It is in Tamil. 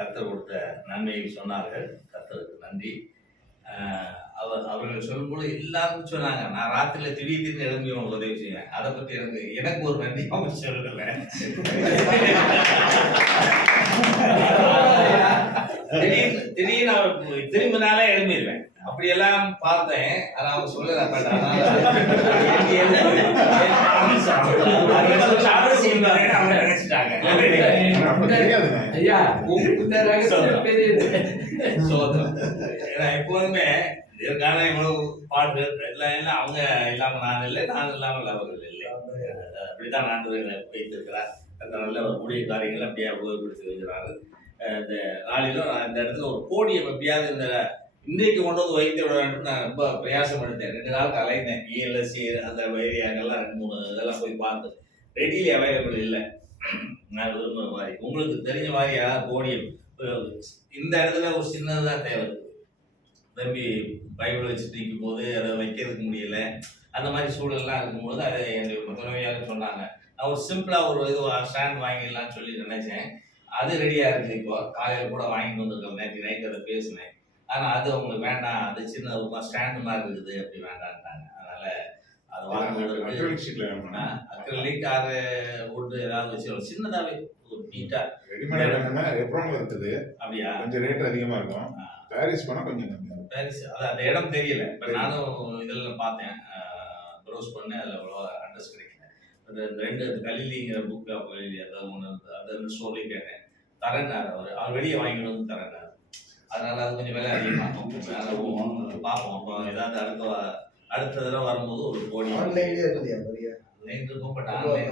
கர்த்தர் கொடுத்த நன்மையை சொன்னார்கள். கர்த்தருக்கு நன்றி. அவர்கள் சொல்லும்போது எல்லாருக்கும் சொன்னாங்க, நான் ராத்திரில திடீர்னு எழும்பி உங்களுக்கு உதவி செய்வேன். அதை பற்றி எனக்கு ஒரு நன்றி அவங்க சொல்லல. திடீர்னு அவர் திரும்பினாலே எழும்பிடுவேன். அப்படியெல்லாம் பார்த்தேன். ஆனா அவங்க சொல்லல. எப்போதுமே இதற்கான இவ்வளவு பாட்டு எல்லாம் அவங்க இல்லாம நான் இல்லை, நான் இல்லாமல் அவர்கள் இல்லை. அப்படித்தான் நான் வைத்திருக்கிறார். அந்த நல்ல கூடிய காரியங்கள் அப்படியே உபயோகப்படுத்தி வைக்கிறார்கள். இந்த நாளிலும் இந்த இடத்துல ஒரு கோடியம் எப்படியாவது இந்த இன்றைக்கு கொண்டு வந்து வைத்து விட வேண்டும். நான் ரொம்ப பிரயாசம் எடுத்தேன். 2 நாளுக்கு அலைந்தேன். ELSC அந்த ஏரியாக்கெல்லாம் 2-3 இதெல்லாம் போய் பார்த்து ரெடிலி அவைலபிள் இல்லை. நான் விரும்புகிற மாதிரி உங்களுக்கு தெரிஞ்ச மாதிரி யாராவது கோடியம் இந்த இடத்துல ஒரு சின்னதாக தேவை. தம்பி பைபிள் வச்சுட்டு நிற்கும் போது அதை வைக்கிறதுக்கு முடியல. அந்த மாதிரி சூழல்லாம் இருக்கும்போது அதை என்னுடைய துணைவியாக சொன்னாங்க. நான் ஒரு சிம்பிளாக ஒரு இது ஸ்டாண்ட் வாங்கிடலான்னு சொல்லி நினைச்சேன். அது ரெடியாக இருக்குது. இப்போ காலையில் கூட வாங்கிட்டு வந்திருக்கோம். நேற்று நைட் அதை பேசினேன். ஆனால் அது அவங்களுக்கு வேண்டாம், அது சின்ன ஒரு ஸ்டாண்டு மாதிரி இருக்குது, அப்படி வேண்டான்ட்டாங்க. அதனால அது வாங்கும்போது அக்ரிலிக் அது ஒன்று ஏதாவது வச்சு சின்னதாகவே ஒரு நீட்டாக இருக்குது. அப்படியா? கொஞ்சம் ரேட் அதிகமாக இருக்கும். பாரிஸ் போனால் கொஞ்சம் பாரிஸ் அது அந்த இடம் தெரியல. இப்போ நானும் இதெல்லாம் பார்த்தேன், ப்ரௌஸ் பண்ணேன். அதில் அவ்வளோ அட்ரஸ் கிடைக்கல. அந்த 2 கலிலிங்கிற புக் ஆஃப் கலிலி அதாவது ஒன்று அதை ஸ்டோரி கேட்டேன். தரேன்னார் அவர் வெளியே வாங்கிட்டு வந்து தரேன்னார். அதனால அது கொஞ்சம் விலை அதிகமாகும். பார்ப்போம். அப்போ ஏதாவது அடுத்த தடவை வரும்போது ஒரு கோடி ஆன்லைன்லேயே இருக்கும். But online